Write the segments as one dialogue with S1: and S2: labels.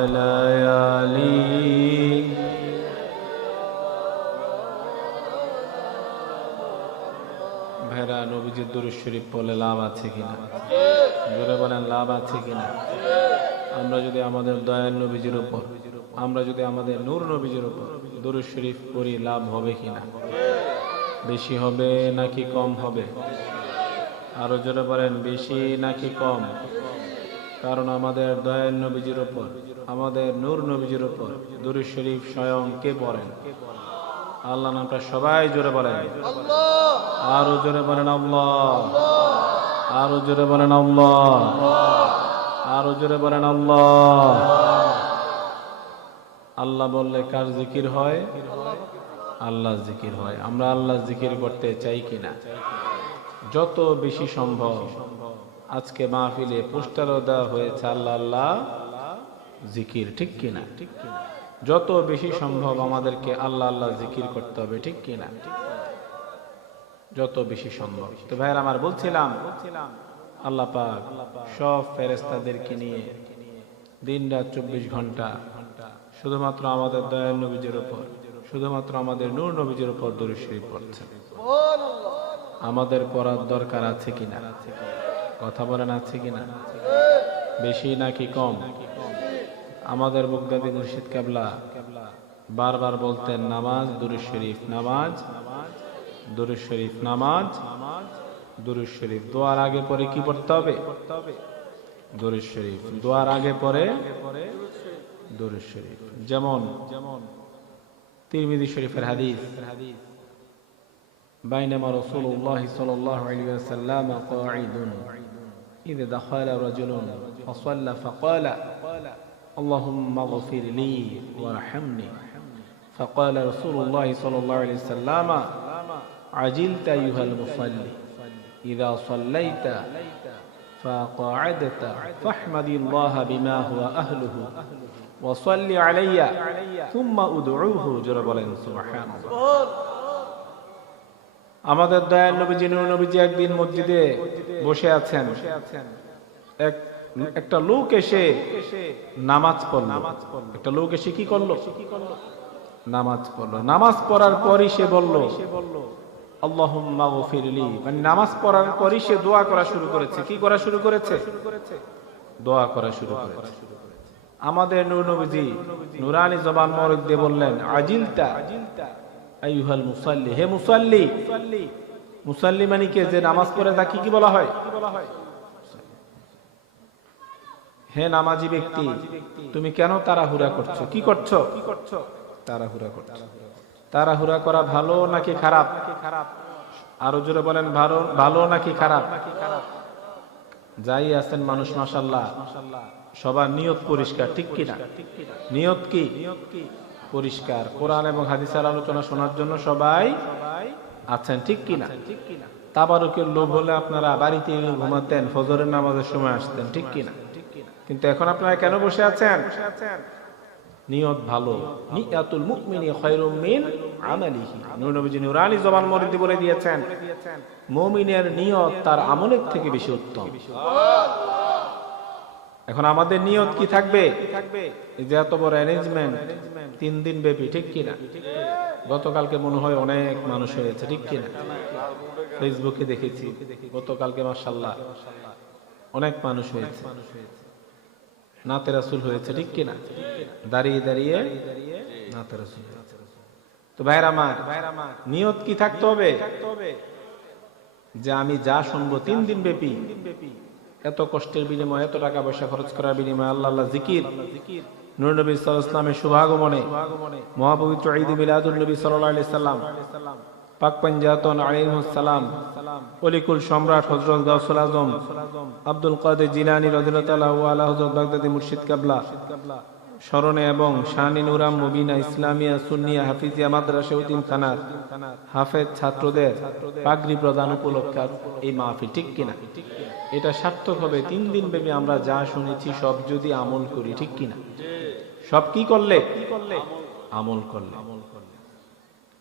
S1: والليالي ভাইরা নবীজির দুরুদ শরীফ পড়লে লাভ আছে কিনা জোরে বলেন লাভ আছে কিনা আমরা যদি আমাদের দয়াল নবীজির উপর আমরা যদি আমাদের নূর নবীজির উপর দুরুদ শরীফ পড়ি লাভ হবে কিনা বেশি হবে নাকি কম হবে আরো জোরে বলেন বেশি নাকি কম কারণ আমাদের দয়াল নবীজির উপর আমাদের নূর নবীজির উপর দুরুদ শরীফ স্বয়ং কে পড়েন? আল্লাহ নামটা সবাই জোরে বলেন। আরও জোরে বলেন আরও জোরে বলেন আরও জোরে বলেন আল্লাহ। আল্লাহ বললে কার জিকির হয়? আল্লাহ জিকির হয়। আমরা আল্লাহ জিকির করতে চাই কিনা? যত বেশি সম্ভব আজকে মাহফিলে পোস্টারও দেওয়া হয়েছে আল্লাহ আল্লাহ। জিকির, ঠিক কিনা? ঠিক কিনা? যত বেশি সম্ভব আমাদেরকে আল্লাহ আল্লাহ জিকির করতে হবে, ঠিক কিনা? যত বেশি সম্ভব। তো ভাইয়ের আমার বলছিলাম, আল্লাহ পাক সব ফেরেস্তাদেরকে নিয়ে দিন রাত চব্বিশ ঘণ্টা শুধুমাত্র আমাদের দয়াল নবীজের উপর, শুধুমাত্র আমাদের নূর নবীজের উপর দরুশ্বরী পড়ছেন আমাদের পড়ার দরকার আছে কিনা? কথা বলেন আছে কিনা? বেশি নাকি কম? আমাদের মুগদাদি মুর্শিদ কাবলা বারবার বলতেন নামাজ দুরুদ শরীফ নামাজ দুরুদ শরীফ নামাজ দুরুদ শরীফ দোয়ার আগে পরে কি পড়তে হবে দুরুদ শরীফ দোয়ার আগে পরে দুরুদ শরীফ যেমন যেমন তিরমিজি শরীফের হাদিস بينما رسول الله صلى الله عليه وسلم قاعد إذا دخل رجل فصلى فقال اللهم اغفر لي وارحمني فقال رسول الله صلى الله عليه وسلم عجلت أيها المصلي إذا صليت فقعدت فاحمد الله بما هو أهله وصل علي ثم أدعوه جرب سبحان الله আমাদের দয়াল নবীজি নূর নবীজি একদিন মসজিদে বসে আছেন এক একটা লোক এসে নামাজ পড়ল। একটা লোক এসে কি করল? নামাজ পড়ল। নামাজ পড়ার পরই সে বলল মানে নামাজ পড়ার পরই সে দোয়া করা শুরু করেছে। কি করা শুরু করেছে? দোয়া করা শুরু করেছে। আমাদের নূর নবীজি নুরানি জবান মরক দিয়ে বললেন, আজিলতা আইয়ুহাল মুসাল্লি। হে মুসাল্লি মুসাল্লি মানে কে? যে নামাজ পড়ে তাকে কি বলা হয়? হে নামাজি ব্যক্তি, তুমি কেন তাড়াহুড়া করছ? কি করছ? তাড়াহুড়া করছ। তাড়াহুড়া করা ভালো নাকি খারাপ? আরও জোরে বলেন, ভালো ভালো নাকি খারাপ? যাই আছেন মানুষ মাসাল্লাহ সবার নিয়ত পরিষ্কার, ঠিক কিনা নিয়ত কি? পরিষ্কার। কোরআন এবং হাদিসের আলোচনা শোনার জন্য সবাই আছেন, ঠিক কিনা তাবারুকের লোভ হলে আপনারা বাড়িতে ঘুমাতেন, ফজরের নামাজের সময় আসতেন, ঠিক কিনা কিন্তু এখন আপনারা কেন বসে আছেন? নিয়ত ভালো। নিয়াতুল মুমিনি খায়রুম মিন আমালিহি। নবীজি নুরানি জবান মরিদি বলে দিয়েছেন, মুমিনের নিয়ত তার আমলের থেকে বেশি উত্তম। এখন আমাদের নিয়ত কি থাকবে? যে এত বড় অ্যারেঞ্জমেন্ট তিন দিন ব্যাপী, ঠিক কিনা? গতকালকে মনে হয় অনেক মানুষ হয়েছে, ঠিক কিনা? ফেসবুকে দেখেছি, গতকালকে মাসাল্লাহ অনেক মানুষ হয়েছে। নাতে রাসুল হয়েছে, ঠিক কিনা? দাঁড়িয়ে দাঁড়িয়ে নাতে রাসুল তো আমার, নিয়ত কি থাকতে হবে? যে আমি যা শুনব তিন দিন ব্যাপী, এত কষ্টের বিনিময়ে, এত টাকা পয়সা খরচ করার বিনিময়ে আল্লাহ আল্লাহ জিকির, নূর নবী সাল্লামের শুভাগমনে মহাপবিত্র ঈদ মিলাদুল নবী সাল্লাল্লাহু সাল্লাম সম্রাট আব্দুল স্মরণে এবং ইসলামিয়া হাফিজিয়া হাফেজ ছাত্রদের প্রদান উপলক্ষে এই মাহফিল, ঠিক কিনা এটা সার্থক হবে, তিন দিন ব্যাপী আমরা যা শুনেছি সব যদি আমল করি, ঠিক কিনা সব কি করলে? আমল করলে।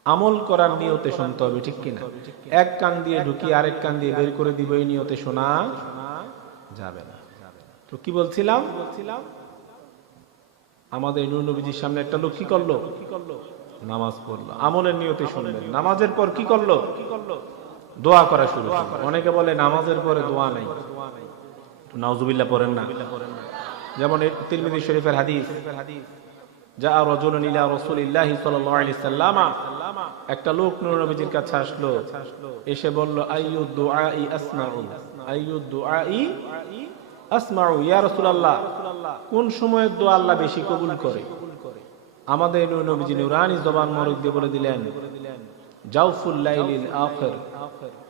S1: আমল করার নিয়তে শুনতে হবে, ঠিক কিনা? এক কান দিয়ে ঢুকি, আরেক কান দিয়ে বের করে দিব, এই নিয়তে শোনা যাবে না। তো কি বলছিলাম? আমাদের নবীজির সামনে একটা লোক কি করল? নামাজ পড়ল। আমলের নিয়তে শুনলেন নামাজের পর কি করল? দোয়া করা শুরু করল। অনেকে বলে, নামাজের পরে দোয়া নাই। নাউজুবিল্লাহ পড়েন না। যেমন তিরমিজি শরীফের হাদিস যা রজুলুন ইলা রাসূলিল্লাহি সাল্লাল্লাহু আলাইহি সাল্লাম একটা লোক নবীজির কাছে আসলো, এসে বলল, আইয়ু দুআই আসমাউ। আইয়ু দুআই আসমাউ, ইয়া রাসূলুল্লাহ, কোন সময়ের দোয়া আল্লাহ বেশি কবুল করে? আমাদের নবীজি নুরানি জবান মরক দিয়ে বলে দিলেন জাউফুল লাইলিল আখির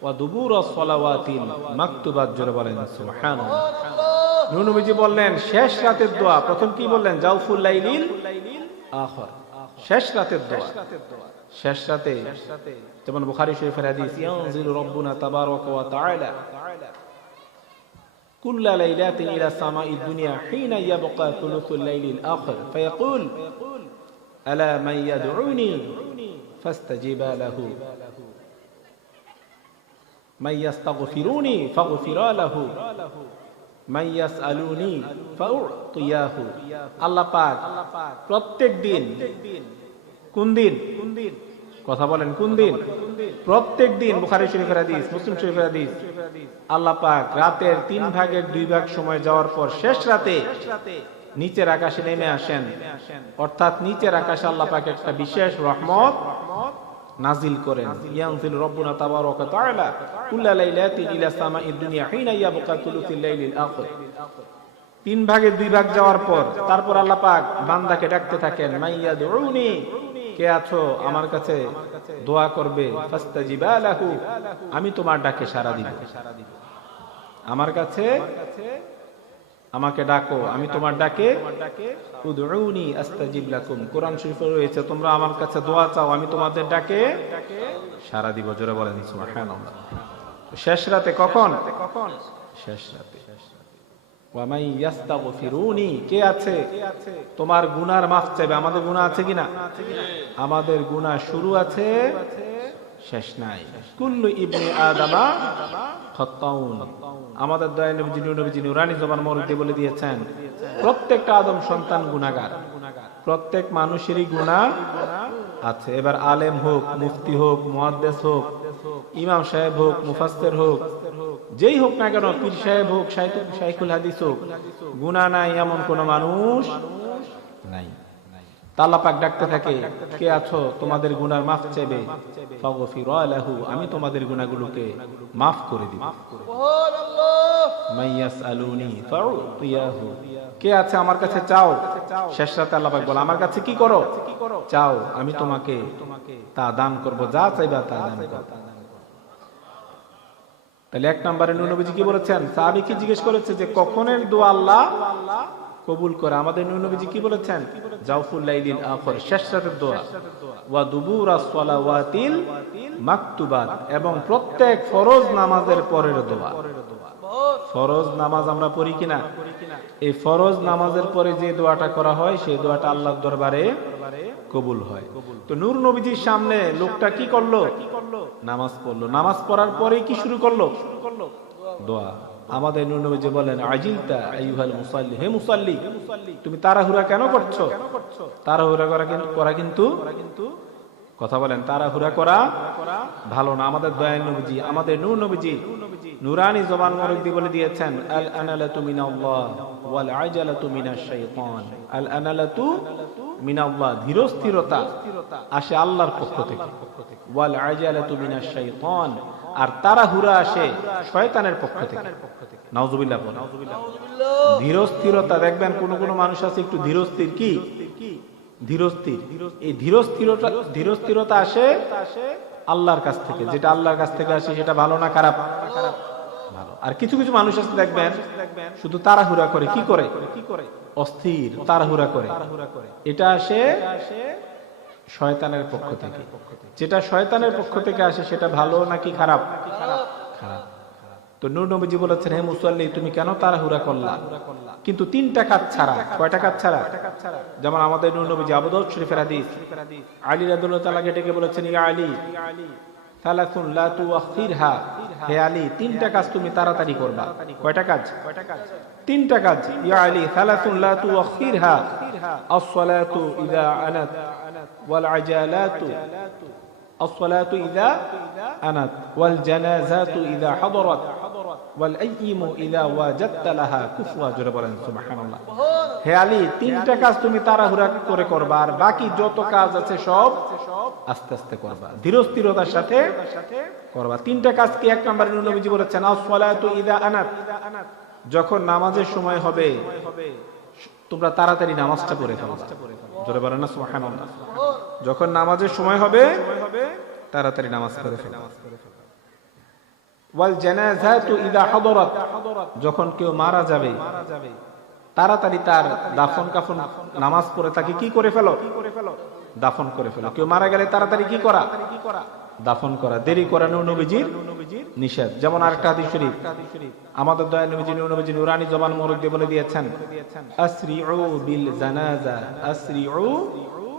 S1: ওয়া দুবুর সালাওয়াতিল মাকতুবাত, জোরে বলেন, সুবহানাল্লাহ। নবীজি বললেন, শেষ রাতের দোয়া। প্রথম কি বললেন? জাউফুল লাইলিল আখির। শেষ রাতের দোয়া। শেষ রাতে যেমন বুখারী শরীফের হাদিস ইয়ানজিলু রাব্বুনা তাবারাকা ওয়া তাআলা كل ليلات إلى سماء الدنيا حين يبقى ثلث الليل الآخر فيقول ألا من يدعوني فاستجيب له من يستغفروني فاغفر له من يسألوني فأعطياه আল্লাহ পাক প্রত্যেক দিন কোন দিন? কথা বলেন, কোন দিন? প্রত্যেক দিন বুখারী শরীফের হাদিস, মুসলিম শরীফের হাদিস। আল্লাহ পাক রাতের তিন ভাগের দুই ভাগ সময় যাওয়ার পর শেষ রাতে নিচের আকাশে নেমে আসেন। অর্থাৎ নিচের আকাশে আল্লাহ পাক একটা বিশেষ রহমত নাজিল করেন। ইয়ানজিল রব্বুনা তাবারাকা তাআলা, কুল্লা লাইলাতিন ইলা দুনিয়া হিনা ইয়াবকা লাইলিল তিন ভাগের দুই ভাগ যাওয়ার পর তারপর আল্লাহ পাক বান্দাকে ডাকতে থাকেন কে আছো আমার কাছে দোয়া করবে? আমি তোমার ডাকে সাড়া দিব। আমার কাছে আমাকে ডাকো। আমি তোমার ডাকে উদউনি আস্তাজিব লাকুম। কোরআন শরীফে রয়েছে তোমরা আমার কাছে দোয়া চাও। আমি তোমাদের ডাকে সারা দিব। জোরে বলেন সুবহানাল্লাহ। শেষ রাতে কখন? শেষ রাতে। কে আছে? তোমার গুনার মাফ চাইবে। আমাদের গুনাহ আছে কিনা? আমাদের গুনাহ শুরু আছে, শেষ নাই। কুল্লু ইবনে আদামা আমাদের মরুদ্দি বলে দিয়েছেন, প্রত্যেকটা আদম সন্তান গুনাহগার। প্রত্যেক মানুষেরই গুনাহ আছে। এবার আলেম হোক, মুফতি হোক, মুহাদ্দিস হোক, ইমাম সাহেব হোক, মুফাসসির হোক যেই হোক না কেন পীর সাহেব হোক শাইখুল শাইখুল হাদিস হোক গুনাহ নাই এমন কোন মানুষ নাই। তাল্লা পাক ডাকতে থাকে কে আছো? তোমাদের গুনার মাফ চাইবে? আমি তোমাদের গুনাহগুলোকে মাফ করে দিব। কে আছে আমার কাছে? চাও। শেষ রাতে আল্লাহ পাক আমার কাছে কি করো? চাও আমি তোমাকে তা দান করব যা চাইবা তা দান করব। তাহলে এক নম্বরে নবীজি কি বলেছেন? সাহাবী কি জিজ্ঞেস করেছে যে কখনের দোয়া আল্লাহ কবুল করে? আমাদের নবীজি কি বলেছেন? জাউফুল লাইলিল আখির, শেষ রাতের দোয়া। ওয়া দুবুরাস সালাওয়াতিল মাকতুবাত, এবং প্রত্যেক ফরজ নামাজের পরের দোয়া। ফরজ নামাজ আমরা পড়ি কিনা? এই ফরজ নামাজের পরে যে দোয়াটা করা হয়, সেই দোয়াটা আল্লাহর দরবারে কবুল হয়। তো নূর নবীজির সামনে লোকটা কি করল? নামাজ পড়ল। নামাজ পড়ার পরে কি শুরু করল? দোয়া। আমাদের নূর নবীজি বলেন, আজিলতা আইয়ুহাল মুসাল্লি। হে মুসাল্লি, তুমি তাড়াহুড়া কেন করছ? তাড়াহুড়া করা কিন্তু করা কিন্তু কথা বলেন, তাড়াহুড়া করা ভালো না। আমাদের দয়াল নবীজি, আমাদের নূর নবীজি নুরানি জবান মরদি বলে দিয়েছেন আল আনালাতু মিনাল্লাহ ওয়াল আজালাতু মিনাশ শাইতান আল আনালাতু মিনাল্লাহ ধীরস্থিরতা আসে আল্লাহর পক্ষ থেকে। ওয়াল আজালাতু মিনাশ শাইতান। আর তাড়াহুড়া আসে শয়তানের পক্ষ থেকে। নাউজুবিল্লাহ ধীরস্থিরতা দেখবেন কোন কোন মানুষ আছে একটু ধীরস্থির কি? ধীরস্থির এই ধীরস্থিরতা ধীরস্থিরতা আসে আল্লাহর কাছ থেকে। যেটা আল্লাহর কাছ থেকে আসে সেটা ভালো না খারাপ? ভালো আর কিছু কিছু মানুষ আছে দেখবেন শুধু তাড়াহুড়া করে কি করে কি করে? অস্থির, তাড়াহুড়া করে। এটা আসে শয়তানের পক্ষ থেকে। যেটা শয়তানের পক্ষ থেকে আসে, সেটা ভালো নাকি খারাপ? খারাপ। তো নূর নবীজি বলেছেন, হে মুসল্লি, তুমি কেন তাড়াহুড়া করলা? কিন্তু তিনটা কাজ ছাড়া, কয়টা কাজ ছাড়া? যেমন আমাদের নূর নবীজি আবুদাউদ শরীফের হাদিস, আলী রাদিয়াল্লাহু তাআলাকে ডেকে বলেছেন, ইয়া আলী সালাসুন লা তুআখিরহা হে আলী তিনটা কাজ তুমি তাড়াতাড়ি করবা কয়টা কাজ তিনটা কাজ ইয়া আলী সালাসুন লা তুআখিরহা আস-সালাতু ইযা আনাত ওয়াল আজালাতু الصلاة إذا أنت والجنازات إذا حضرت তিনটা কাজ তুমি তাড়াহুড়া করে করবা আর বাকি যত কাজ আছে সব আস্তে আস্তে করবা। ধীরস্থিরতার সাথে করবা। তিনটা কাজ কি এক নম্বরে নবীজি বলেছেন? আনাত। যখন নামাজের সময় হবে তোমরা তাড়াতাড়ি নামাজটা পড়ে ফেলবা। জোরে বলেন না সুবহানাল্লাহ। যখন নামাজের সময় হবে তাড়াতাড়ি নামাজ পড়ে ফেলবা। যখন কেউ মারা যাবে, তাড়াতাড়ি তার দাফন কাফন নামাজ পড়ে তাকে কি করে ফেলো? দাফন করে ফেলো। কেউ মারা গেলে তাড়াতাড়ি কি করা? দাফন করা। দেরি নবীজির নিষেধ। যেমন আরেকটা হাদিস শরীফ, আমাদের নবীজি নবীজি নুরানি জবান মোরক বলে দিয়েছেন, আসরিউ বিল জানাজা, আসরিউ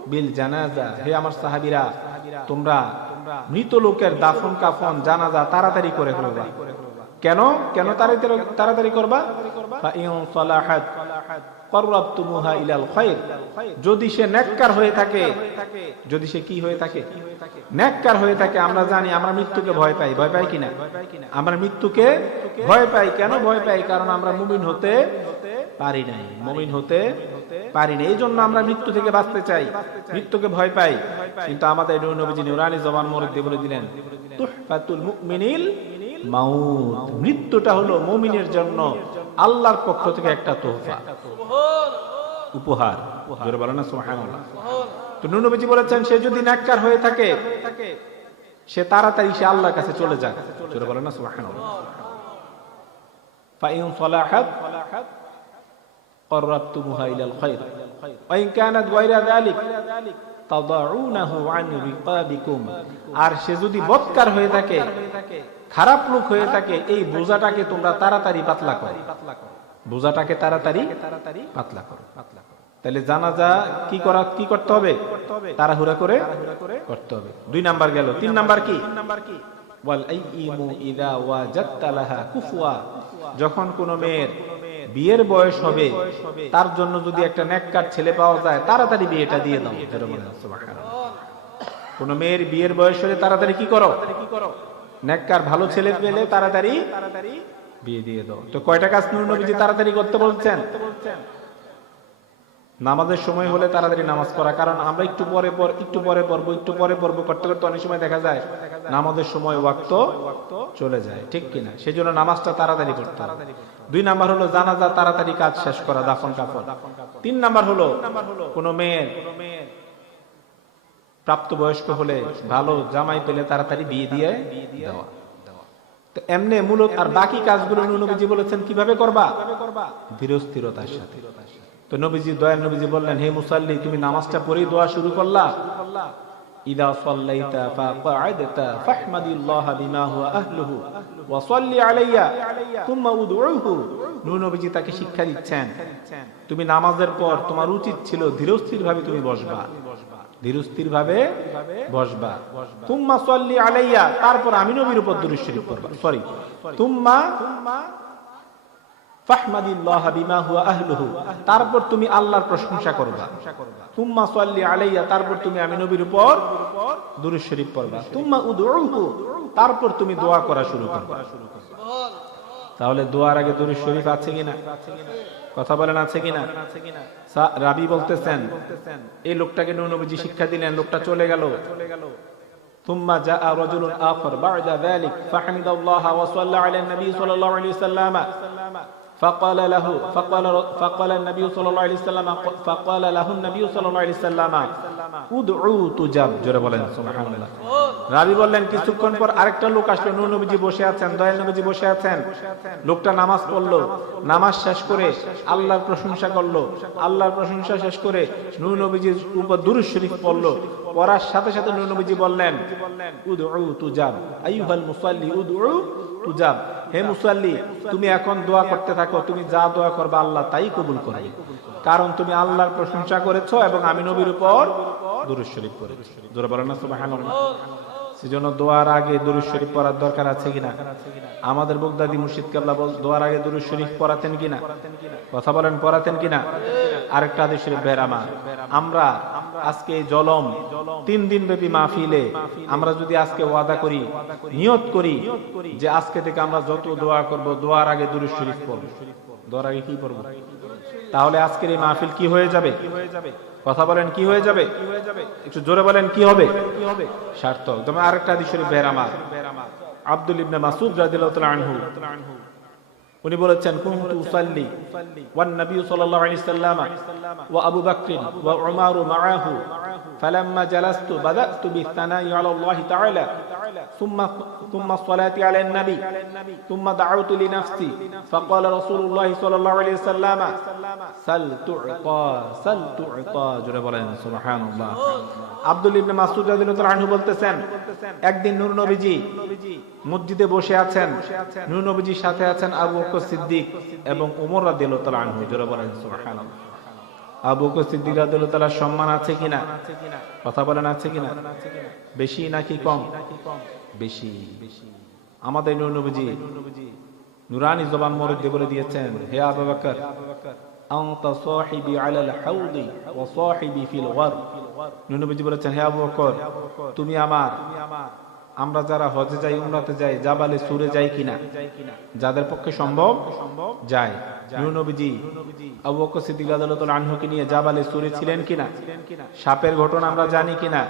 S1: বিল জানাজা। হে আমার সাহাবীরা, তোমরা মৃত লোকের দাফন কাফন জানাজা তাড়াতাড়ি করে ফেলবা। কেন? কেন তাড়াতাড়ি তাড়াতাড়ি করবা? যদি সে নেককার হয়ে থাকে যদি সে কি হয়ে থাকে? নেককার হয়ে থাকে আমরা জানি আমরা মৃত্যুকে ভয় পাই ভয় পাই কিনা? আমরা মৃত্যুকে ভয় পাই কেন ভয় পাই? কারণ আমরা মুমিন হতে পারি নাই। মুমিন হতে পারি না এই জন্য আমরা মৃত্যু থেকে বাঁচতে চাই। মৃত্যুকে ভয় পাই। কিন্তু আমাদের নবীজি নুরানি জবান মোরক দিয়ে বলে দিলেন তুহফাতুল মুমিনিল মাউত মৃত্যুটা হলো মুমিনের জন্য আল্লাহর পক্ষ থেকে একটা তোহফা উপহার জোরে বলে না সুবহানাল্লাহ তো নবীজি বলেছেন সে যদি নেককার হয়ে থাকে সে তাড়াতাড়ি সে আল্লাহর কাছে চলে যাক জোরে বলে না সুবহানাল্লাহ ফাইন সালাহাত قربتموها إلى الخير وإن كانت غير ذلك تضعونه عن رقابكم আর সে যদি বৎকার হয়ে থাকে খারাপ লোক হয়ে থাকে এই বোঝাটাকে তোমরা তাড়াতাড়ি পাতলা করো। বোঝাটাকে তাড়াতাড়ি পাতলা করো। তাহলে জানাজা কি করা, কি করতে হবে? তাড়াহুড়া করে করতে হবে। দুই নাম্বার গেল। তিন নাম্বার কি? যখন কোন মেয়ের বিয়ের বয়স হবে, তার জন্য যদি একটা নেককার ছেলে পাওয়া যায়, তাড়াতাড়ি বিয়েটা দিয়ে দাও। কোন মেয়ের বিয়ের বয়স হলে তাড়াতাড়ি কি করো কি করো? নেককার ভালো ছেলে পেলে তাড়াতাড়ি বিয়ে দিয়ে দাও। তো কয়টা কাজ নূর নবীজি তাড়াতাড়ি করতে বলছেন? নামাজের সময় হলে তাড়াতাড়ি নামাজ পড়া, কারণ আমরা একটু পরে পর, একটু পরে পড়ব, একটু পরে পড়ব, করতে করতে অনেক সময় দেখা যায় নামাজের সময় ওয়াক্ত চলে যায়, ঠিক কিনা? সেই জন্য নামাজটা তাড়াতাড়ি করতে হবে। দুই নাম্বার হলো জানাজা তাড়াতাড়ি কাজ শেষ করা, দাফন কাফন। তিন নাম্বার হলো কোন মেয়ের প্রাপ্ত বয়স্ক হলে ভালো জামাই পেলে তাড়াতাড়ি বিয়ে দিয়ে দেওয়া। তো এমনি মূলত আর বাকি কাজগুলো নবীজি বলেছেন কীভাবে করবা? ধীরস্থিরতার সাথে। তো নবীজি দয়াল নবীজি বললেন হে মুসাল্লি তুমি নামাজটা পড়েই দোয়া শুরু করলা? ইদা সাল্লাইতা ফাকা'আদতা ফাহমাদিল্লাহ বিমা হুয়া আহলুহু ওয়া সাল্লি আলাইয়া থুম্মা উদউহু। নূর নবীজি তাকে শিক্ষা দিচ্ছেন তুমি নামাজের পর তোমার উচিত ছিল ধীরস্থির ভাবে তুমি বসবা। ধীরস্থির ভাবে বসবা। তুম্মা সাল্লি আলাইয়া, তারপর আমি নবীর উপর দুরূদ শরীফ পড়বা। সরি তুম্মা তারপর তুমি আল্লাহর প্রশংসা করবা। তুম্মা সাল্লি আলাইয়া, তারপর তুমি আমি নবীর উপর দুরূদ শরীফ পড়বা। তুম্মা উদউহু, তারপর তুমি দোয়া করা শুরু করবা। তাহলে দোয়ার আগে দুরূদ শরীফ আছে কিনা? কথা বলেন, আছে কিনা? রাবি বলতেছেন এই লোকটাকে নবীজি শিক্ষা দিলেন লোকটা চলে গেল ثم جاء رجل آخر بعد ذلك فحمد الله وصلى على النبي صلى الله عليه وسلم فقال له فقال فقال النبي صلى الله عليه وسلم فقال له النبي صلى الله عليه وسلم ادعوا تجاب জোরে বলেন সুবহানাল্লাহ রাবি বললেন কিছুক্ষণ পর আরেকটা লোক আসলো নূর নবীজি বসে আছেন দয়াল নবীজি বসে আছেন লোকটা নামাজ পড়লো নামাজ শেষ করে আল্লাহর প্রশংসা করলো আল্লাহর প্রশংসা শেষ করে নূর নবীজির উপর দুরূদ শরীফ পড়লো পড়ার সাথে সাথে নূর নবীজি বললেন উদউ তুজাব আইয়ুহাল মুসাল্লি উদউ তুজাব হে মুসাল্লি, তুমি এখন দোয়া করতে থাকো, তুমি যা দোয়া করবে আল্লাহ তাই কবুল করবে। কারণ তুমি আল্লাহর প্রশংসা করেছ এবং আমি নবীর উপর দুরূদ শরীফ না সেজন্য দোয়ার আগে শরীফ পড়ার দরকার আছে কিনা? আমাদের বগদাদি মুর্শিদ বল দোয়ার আগে দুরুদ শরীফ পড়াতেন কিনা? কথা বলেন, পড়াতেন কিনা? আরেকটা হাদিস শরীফ বের আমরা আজকে জলম, তিন দিন ব্যাপী মাহফিলে আমরা যদি আজকে ওয়াদা করি, নিয়ত করি যে আজকে থেকে আমরা যত দোয়া করব, দোয়ার আগে দুরুদ শরীফ পড়ব। দোয়ার আগে কি পড়ব? তাহলে আজকের এই মাহফিল কি হয়ে যাবে? কথা বলেন, কি হয়ে যাবে? একটু জোরে বলেন, কি হবে? সার্থক। তবে আরেকটা হাদিস শরীফ বের আমার আব্দুল ইবনে মাসুদ রাদিয়াল্লাহু তাআলা আনহু উনি বলেছেন কুনতু উসাল্লি ওয়ান নবী সাল্লাল্লাহু আলাইহি সাল্লাম ওয়া আবু বকর ওয়া উমার মাআহু فلما جلست بدأت بالثناء على الله تعالى ثم ثم الصلاة على النبي ثم دعوت لنفسي فقال رسول الله صلى الله عليه وسلم সম্মান আছে কিনা? কথা বলেন, আছে কিনা? বেশি নাকি কম? বেশি। আমাদের নূর নবীজি, নুরানি জবান মরদ বলে দিয়েছেন, হে আবু বকর আনতা সাহিবি আলাল হাউদি ওয়া সাহিবি ফিল গার নবীজি বলেছেন, হে আবু বকর, তুমি আমার, আমরা যারা হজে যাই, উমরাতে যাই, জাবালে সুরে যাই কিনা, যাদের পক্ষে সম্ভব যায় নবীজি আবু বকর সিদ্দিক নিয়ে জাবালে সুরে ছিলেন কিনা, সাপের ঘটনা আমরা জানি কিনা,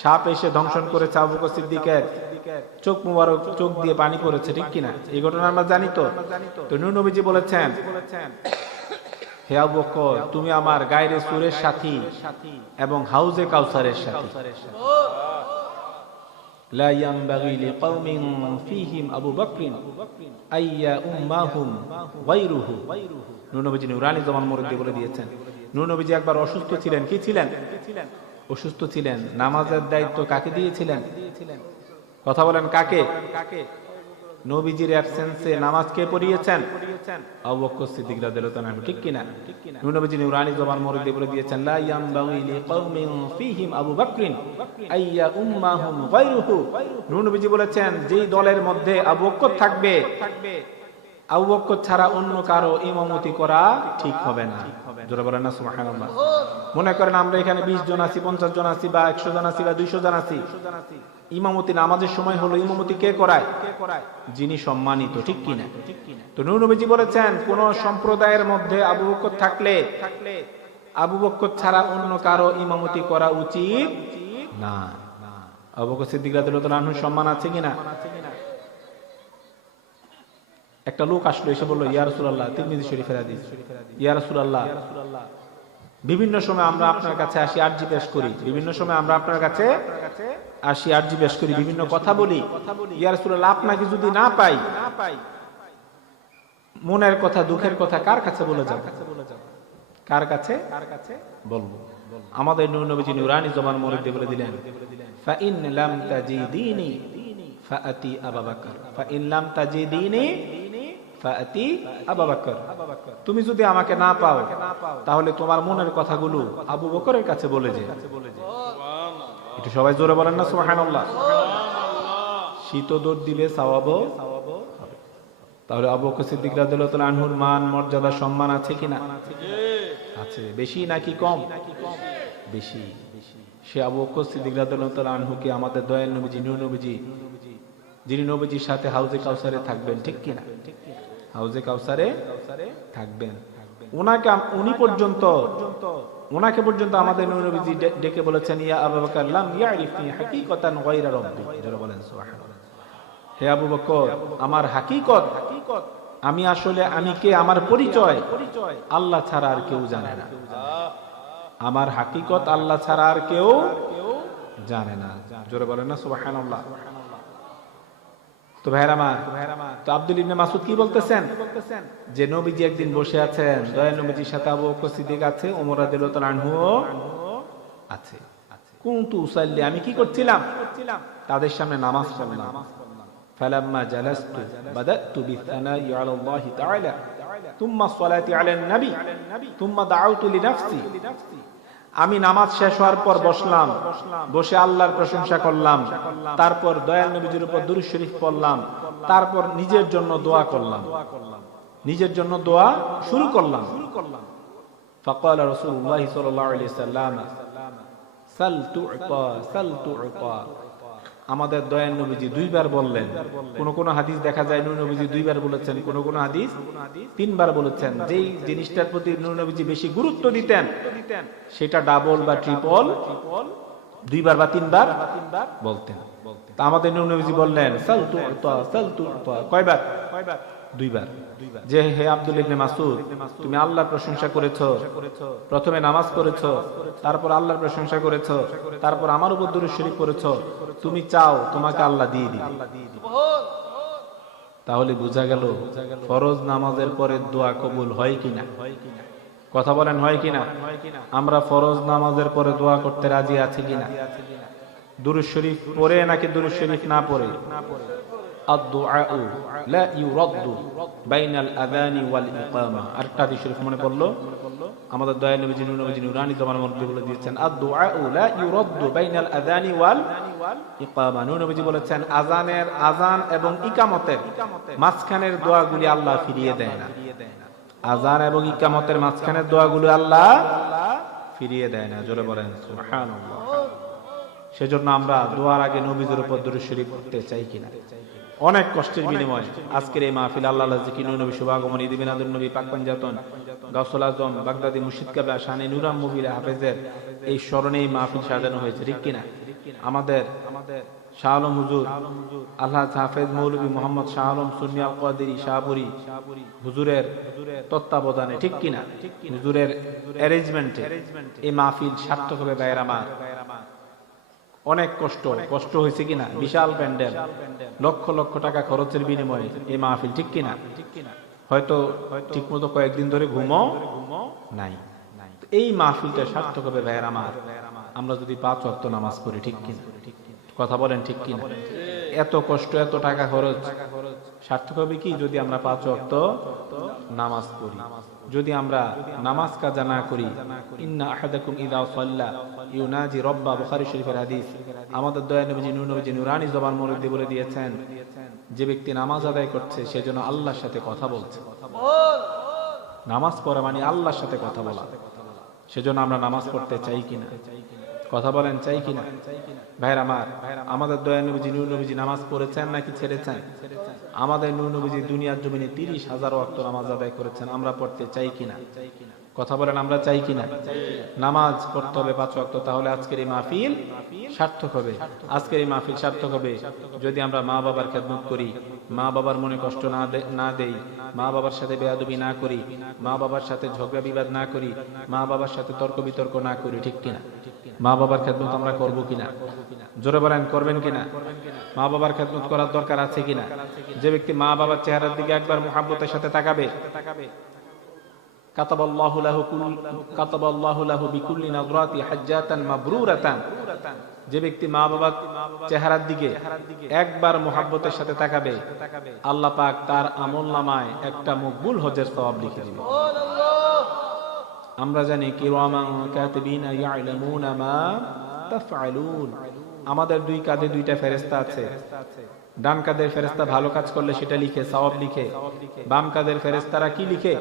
S1: সাপ এসে দংশন করেছে আবু বকর সিদ্দিকের, চোখ মুবারক, চোখ দিয়ে পানি পড়েছে, ঠিক কিনা? এই ঘটনা আমরা জানি তো। তো নবীজি বলেছেন হে আবু বকর তুমি আমার গায়ের সুরের সাথী এবং হাউজে কাউসারের সাথী لا ينبغي لقوم فيهم أبو بكر أن يؤمهم غيره নুরনবীজি নুরানি জমান মরদ্দি বলে দিয়েছেন নুরনবীজি একবার অসুস্থ ছিলেন কি ছিলেন অসুস্থ ছিলেন নামাজের দায়িত্ব কাকে দিয়েছিলেন কথা বলেন কাকে নবীজির অ্যাবসেন্সে নামাজ কে পড়িয়েছেন? সিদ্দিক রাদিয়াল্লাহু ঠিক কিনা? নূর নবীজি জবান মরদে বলে দিয়েছেন, লা আবু আইয়া উম্মাহুম গায়রুহু। নবীজি বলেছেন, যেই দলের মধ্যে আবু বকর থাকবে, আবু বকর ছাড়া অন্য কারও ইমামতি করা ঠিক হবে না। জোরে বলেন না, সুবহানাল্লাহ। মনে করেন আমরা এখানে 20 জন আছি 50 জন আছি বা 100 জন আছি বা 200 জন আছি। ইমামতি নামাজের সময় হলো ইমামতি কে করায়? যিনি সম্মানিত, ঠিক কিনা? তো নবীজি বলেছেন, কোন সম্প্রদায়ের মধ্যে আবু বকর থাকলে, আবু বকর ছাড়া অন্য কারও ইমামতি করা উচিত না। আবু বকর সিদ্দিক রাদিয়াল্লাহু সম্মান আছে কিনা? একটা লোক আসলো, এসে বলল, ইয়া রাসূলুল্লাহ, তিরমিজি শরীফের হাদিস। ইয়া রাসূলুল্লাহ, বিভিন্ন সময় আমরা আপনার কাছে আসি, আরজি পেশ করি। বিভিন্ন সময় আমরা আপনার কাছে আসি আরজি পেশ করি বিভিন্ন কথা বলি। ইয়া রাসূলুল্লাহ আপনাকে যদি না পাই মনের কথা দুঃখের কথা কার কাছে বলে যাব? কার কাছে? কার কাছে বলব আমাদের নূর নবীজি নুরানি জবান মরদে বলে দিলেন ফা ইন লাম তাজিদিনি ফাআতি আবু বকর। ফা ইন লাম তাজিদিনি আবু বকর। তুমি যদি আমাকে না পাও তাহলে তোমার মনের কথাগুলো আবু বকরের কাছে বলে যে একটু সবাই জোরে বলেন না, সুবহানাল্লাহ। শীত দৌড় দিলে সওয়াবও হবে। তাহলে আবু সিদ্দিক রাদিয়াল্লাহু আনহুর মান, মর্যাদা, সম্মান আছে কিনা আছে। বেশি নাকি কম? বেশি। সে আবু সিদ্দিক রাদিয়াল্লাহু আনহুকে আমাদের দয়াল নবীজি, নূর নবীজি, যিনি নবীজির সাথে হাউজে কাউসারে থাকবেন, ঠিক কিনা হাউজে কাউসারে থাকবেন। ওনাকে উনি পর্যন্ত ওনাকে পর্যন্ত আমাদের নবীজি ডেকে বলেছেন, ইয়া আবু বকর, লাম ইয়ারিফনি হাকিকাতান গায়রা রাব্বি। যারা বলেন, সুবহানাল্লাহ। হে আবু বকর, আমার হাকিকত, আমি আসলে, আমি কে? আমার পরিচয়। আল্লাহ ছাড়া আর কেউ জানে না। আমার হাকিকত আল্লাহ ছাড়া আর কেউ জানে না। জোরে বলেন না, সুবহানাল্লাহ। তো ভাইরা আমার তো আব্দুল ইবনে মাসুদ কি বলতেছেন যে নবীজি একদিন বসে আছেন দয়া নবীজির সাথে আবু বকর সিদ্দিক আছে ওমর রাদিয়াল্লাহু তাআলা আনহু আছে কুনতু উসাল্লি আমি কি করছিলাম তাদের সামনে নামাজ পড়লাম فلما جلست بدأت بالثناء على الله تعالى ثم الصلاة على النبي ثم دعوت لنفسي আমি নামাজ শেষ হওয়ার পর বসলাম বসে আল্লাহর প্রশংসা করলাম তারপর দয়াল নবীজির উপর দুরুদ শরীফ পড়লাম তারপর নিজের জন্য দোয়া করলাম নিজের জন্য দোয়া শুরু করলাম فقال رسول الله صلى الله عليه وسلم সাল তু'তা সাল তু'তা আমাদের দয়ান নবীজি দুইবার বললেন। কোন কোন হাদিস দেখা যায়, নূর নবীজি দুইবার বলেছেন, কোন কোন হাদিস তিনবার বলেছেন। যেই জিনিসটার প্রতি নূর নবীজি বেশি গুরুত্ব দিতেন, সেটা ডাবল বা ট্রিপল দুইবার বা তিনবার বলতেন। আমাদের নূর নবীজি বললেন সাল তু'তা সাল তু'তা কয়বার কয়বার? দুইবার। যে হে আব্দুল ইবনে মাসুদ তুমি আল্লাহর প্রশংসা করেছ, প্রথমে নামাজ করেছ তারপর আল্লাহর প্রশংসা করেছ, তারপর আমার উপর দুরূদ শরীফ করেছ তুমি চাও তোমাকে আল্লাহ দিয়ে দিবে। তাহলে বোঝা গেল ফরজ নামাজের পরে দোয়া কবুল হয় কিনা? কথা বলেন, হয় কিনা? আমরা ফরজ নামাজের পরে দোয়া করতে রাজি আছি কিনা? দুরুদ শরীফ পড়ে নাকি দুরুদ শরীফ না পড়ে? আজানের আজান এবং ইকামতের মাঝখানের দোয়াগুলি আল্লাহ ফিরিয়ে দেয় না। আজান এবং ইকামতের মাঝখানের আল্লাহ ফিরিয়ে দেয় না। জোরে বলেন সেজন্য আমরা দোয়ার আগে নবীদের উপর দূরে শরীফ করতে চাই কিনা? অনেক কষ্টের বিনিময়। আজকের এই মাহফিল আল্লাহ জিকির নবী শুভাগমন ঈদ বিনাদুল নবী পাক পাঞ্জাতন গাউসুল আজম বাগদাদি মুর্শিদ কাবলা শানে নুরাম মুবির হাফেজের এই স্মরণে এই মাহফিল সাজানো হয়েছে ঠিক কিনা? আমাদের আমাদের শাহ আলম হুজুর আল্লাহ হাফেজ মৌলভী মোহাম্মদ শাহ আলম সুনিয়াল কাদেরি শাহপুরি হুজুরের তত্ত্বাবধানে ঠিক কিনা? হুজুরের অ্যারেঞ্জমেন্টে এই মাহফিল সার্থক হবে ব্যয়ের আমার। অনেক কষ্ট কষ্ট হয়েছে কিনা? বিশাল প্যান্ডেল। লক্ষ লক্ষ টাকা খরচের বিনিময়ে এই মাহফিল, ঠিক কিনা? হয়তো ঠিক মতো কয়েকদিন ধরে ঘুমো নাই। এই মাহফিলটা সার্থক হবে ভাইয়ের আমার। আমরা যদি পাঁচ অক্ত নামাজ পড়ি, ঠিক কিনা? কথা বলেন, ঠিক কিনা? এত কষ্ট, এত টাকা খরচ, সার্থক হবে কি যদি আমরা পাঁচ অক্ত নামাজ পড়ি? যদি আমরা নামাজ কাজা না করি, ইন্না আহাদাকুম ইদা সাল্লা, ইউনাজি রব্বা বুখারী শরীফের হাদিস। আমাদের দয়া নবীজি, নূর নবীজি, নুরানি জবান মরুদ্দি বলে দিয়েছেন, যে ব্যক্তি নামাজ আদায় করছে সেজন্য আল্লাহর সাথে কথা বলছে। নামাজ পড়া মানে আল্লাহর সাথে কথা বলা। সেজন্য আমরা নামাজ পড়তে চাই কিনা। কথা বলেন, চাই কিনা? ভাইর আমার, আমাদের দয়া নবীজি, নূর নবীজি নামাজ পড়েছেন নাকি ছেড়েছেন? আমাদের নবীজি দুনিয়ার জমিনে তিরিশ হাজার ওয়াক্ত নামাজ আদায় করেছেন, আমরা পড়তে চাই কিনা? কথা বলেন, আমরা চাই কিনা? নামাজ পড়তে হবে পাঁচ ওয়াক্ত, তাহলে আজকের এই মাহফিল সার্থক হবে। আজকের এই মাহফিল সার্থক হবে। যদি আমরা মা বাবার খেদমত করি, মা বাবার মনে কষ্ট না না দেই, মা বাবার সাথে বেয়াদবি না করি, মা বাবার সাথে ঝগড়া বিবাদ না করি, মা বাবার সাথে তর্ক বিতর্ক না করি, ঠিক কিনা? মা বাবার খেদমত আমরা করব কিনা? জোরে বলেন, করবেন কিনা? মা বাবার খেদমত করার দরকার আছে কিনা? যে ব্যক্তি মা বাবার চেহারার দিকে একবার মোহাম্মতের সাথে তাকাবে যে ব্যক্তি মা বাবার চেহারার দিকে একবার মোহাব্বতের সাথে তাকাবে, আল্লাহ পাক তার আমল নামায় একটা মকবুল হজের সওয়াব লিখে দিবেন আমরা জানি কিরামান কাতিবিনা ইয়ালামুনা মা তাফআলুন। আমাদের দুই কাঁধে দুইটা ফেরেশতা আছে। ডান কাঁধের ফেরেশতা ভালো কাজ করলে সেটা লিখে, সওয়াব লিখে। বাম কাঁধের ফেরেশতারা কি লিখে?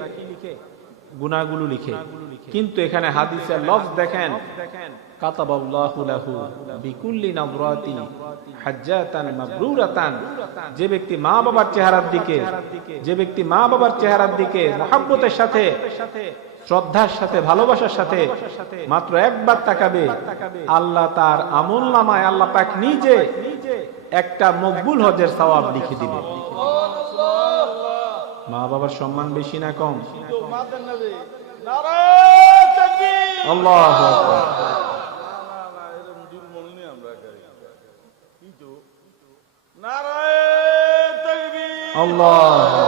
S1: গুনাহগুলো লিখে। কিন্তু এখানে হাদিসের লফজ দেখেন যে ব্যক্তি মা বাবার চেহারার দিকে, যে ব্যক্তি মা বাবার চেহারার দিকে, মহাব্বতের সাথে শ্রদ্ধার সাথে, ভালোবাসার সাথে মাত্র একবার তাকাবে। আল্লাহ তার আমল নামায় আল্লাহ পাক নিজে একটা মকবুল হজের সওয়াব লিখে দিবে। মা বাবার সম্মান বেশি না কম? আল্লাহু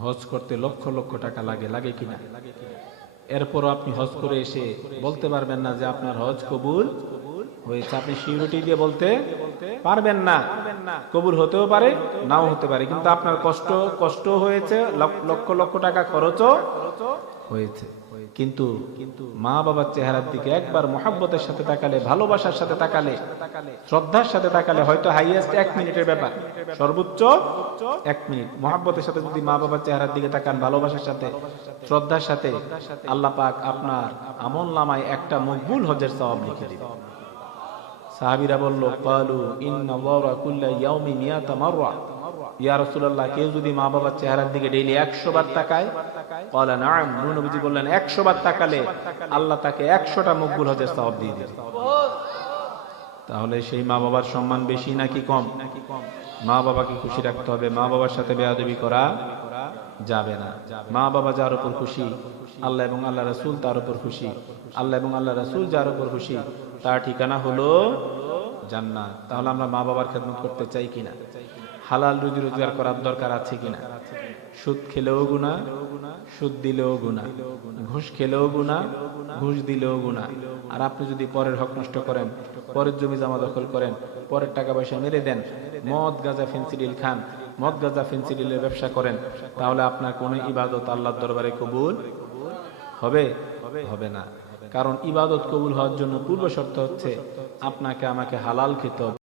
S1: হজ করতে লক্ষ লক্ষ টাকা লাগে লাগে কিনা? এরপরও আপনি হজ করে এসে বলতে পারবেন না যে আপনার হজ কবুল হয়েছে। আপনি সিউরিটি দিয়ে বলতে পারবেন না। কবুল হতেও পারে, নাও হতে পারে। কিন্তু আপনার কষ্ট কষ্ট হয়েছে, লক্ষ লক্ষ টাকা হয়েছে। কিন্তু মা বাবার চেহারার দিকে একবার মহাব্বতের সাথে তাকালে, ভালোবাসার সাথে তাকালে, শ্রদ্ধার সাথে তাকালে হয়তো হাইয়েস্ট এক মিনিটের ব্যাপার। সর্বোচ্চ এক মিনিট। মহাব্বতের সাথে যদি মা বাবার চেহারার দিকে তাকান, ভালোবাসার সাথে, শ্রদ্ধার সাথে, আল্লাহ পাক আপনার আমল নামায় একটা মকবুল হজের সওয়াব লিখে দিবে সাহাবীরা বলল, কালু ইন্না আল্লাহা কুল্লা ইয়াউমি মিয়াতা মাররা। ইয়া রাসূলুল্লাহ যদি মা বাবার চেহারার দিকে ডেইলি 100 বার তাকায়, ক্বালা নবীজি বললেন 100 বার তাকালে আল্লাহ তাকে 100টা মকবুল হজের সওয়াব দিয়ে তাহলে সেই মা বাবার সম্মান বেশি নাকি কম? মা বাবাকে খুশি রাখতে হবে? মা বাবার সাথে বেয়াদবি করা যাবে না। মা বাবা যার উপর খুশি, আল্লাহ এবং আল্লাহ রাসূল তার উপর খুশি। আল্লাহ এবং আল্লাহ রাসূল যার উপর খুশি তার ঠিকানা হলো জান্নাত। তাহলে আমরা মা বাবার খেদমত করতে চাই কিনা? হালাল রুজি রোজগার করার দরকার আছে কিনা? সুদ খেলেও গুণা সুদ দিলেও গুণা ঘুষ খেলেও গুণা ঘুষ দিলেও গুণা আর আপনি যদি পরের হক নষ্ট করেন, পরের জমি জমা দখল করেন, পরের টাকা পয়সা মেরে দেন, মদ, গাঁজা, ফেন্সিডিল খান, মদ, গাঁজা, ফেন্সিডিলের ব্যবসা করেন, তাহলে আপনার কোনো ইবাদত আল্লাহর দরবারে কবুল হবে? হবে না। কারণ ইবাদত কবুল হওয়ার জন্য পূর্ব শর্ত হচ্ছে আপনাকে আমাকে হালাল খেতে